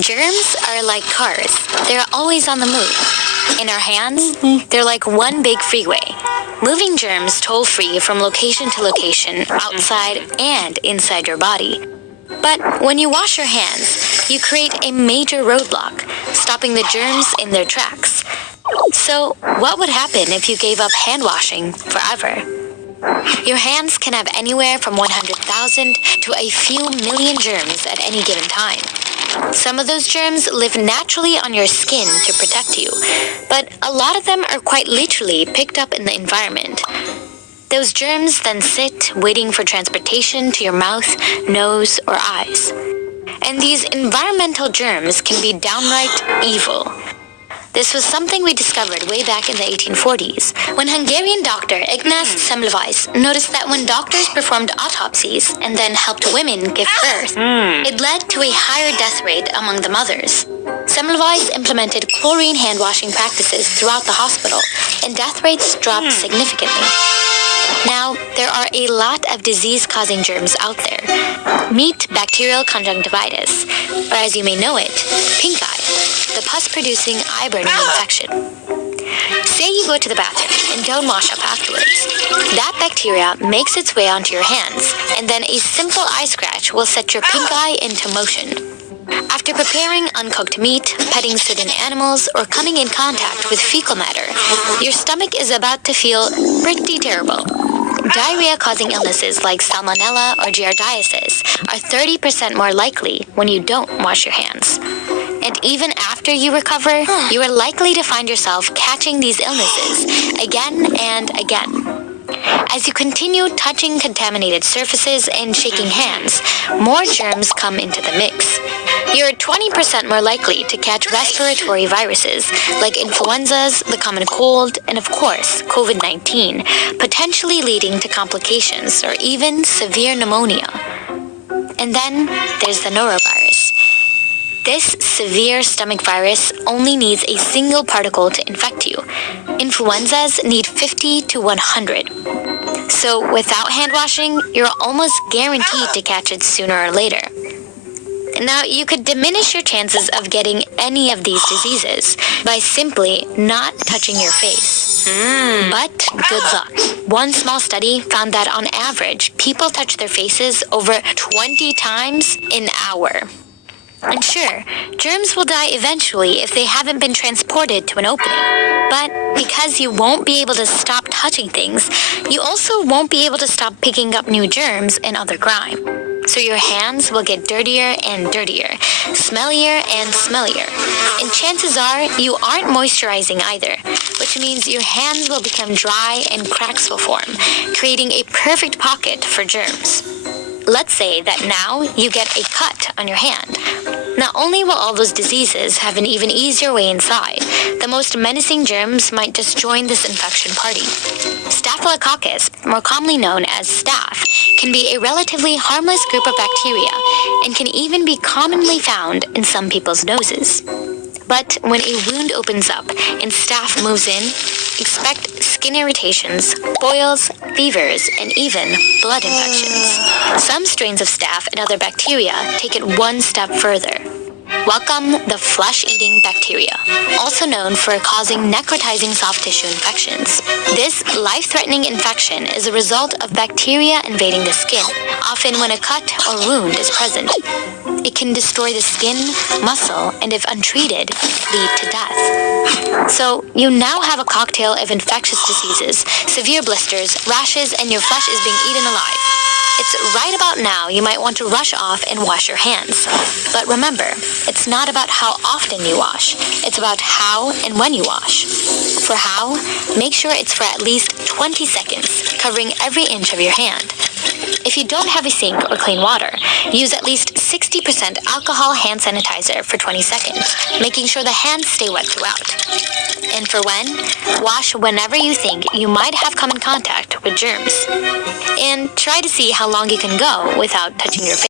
Germs are like cars. They're always on the move. In our hands, they're like one big freeway, moving germs toll-free from location to location, outside and inside your body. But when you wash your hands, you create a major roadblock, stopping the germs in their tracks. So, what would happen if you gave up hand washing forever? Your hands can have anywhere from 100,000 to a few million germs at any given time. Some of those germs live naturally on your skin to protect you, but a lot of them are quite literally picked up in the environment. Those germs then sit waiting for transportation to your mouth, nose, or eyes. And these environmental germs can be downright evil. This was something we discovered way back in the 1840s, when Hungarian doctor Ignaz Semmelweis noticed that when doctors performed autopsies and then helped women give birth, it led to a higher death rate among the mothers. Semmelweis implemented chlorine hand-washing practices throughout the hospital, and death rates dropped significantly. Now, there are a lot of disease-causing germs out there. Meet bacterial conjunctivitis, or as you may know it, pink eye, the pus-producing eye-burning infection. Say you go to the bathroom and don't wash up afterwards. That bacteria makes its way onto your hands, and then a simple eye scratch will set your pink eye into motion. After preparing uncooked meat, petting certain animals, or coming in contact with fecal matter, your stomach is about to feel pretty terrible. Diarrhea-causing illnesses like salmonella or giardiasis are 30% more likely when you don't wash your hands. And even after you recover, you are likely to find yourself catching these illnesses again and again. As you continue touching contaminated surfaces and shaking hands, more germs come into the mix. You're 20% more likely to catch respiratory viruses like influenzas, the common cold, and of course, COVID-19, potentially leading to complications or even severe pneumonia. And then there's the norovirus. This severe stomach virus only needs a single particle to infect you. Influenzas need 50 to 100. So without hand washing, you're almost guaranteed to catch it sooner or later. Now, you could diminish your chances of getting any of these diseases by simply not touching your face. But good luck. One small study found that on average, people touch their faces over 20 times an hour. And sure, germs will die eventually if they haven't been transported to an opening. But because you won't be able to stop touching things, you also won't be able to stop picking up new germs and other grime. So your hands will get dirtier and dirtier, smellier and smellier. And chances are you aren't moisturizing either, which means your hands will become dry and cracks will form, creating a perfect pocket for germs. Let's say that now you get a cut on your hand. Not only will all those diseases have an even easier way inside, the most menacing germs might just join this infection party. Staphylococcus, more commonly known as staph, can be a relatively harmless group of bacteria and can even be commonly found in some people's noses. But when a wound opens up and staph moves in, expect skin irritations, boils, fevers, and even blood infections. Some strains of staph and other bacteria take it one step further. Welcome the flesh-eating bacteria, also known for causing necrotizing soft tissue infections. This life-threatening infection is a result of bacteria invading the skin, often when a cut or wound is present. It can destroy the skin, muscle, and if untreated, lead to death. So, you now have a cocktail of infectious diseases, severe blisters, rashes, and your flesh is being eaten alive. It's right about now you might want to rush off and wash your hands. But remember, it's not about how often you wash. It's about how and when you wash. For how, make sure it's for at least 20 seconds, covering every inch of your hand. If you don't have a sink or clean water, use at least 60% alcohol hand sanitizer for 20 seconds, making sure the hands stay wet throughout. And for when, wash whenever you think you might have come in contact with germs. And try to see how long you can go without touching your face.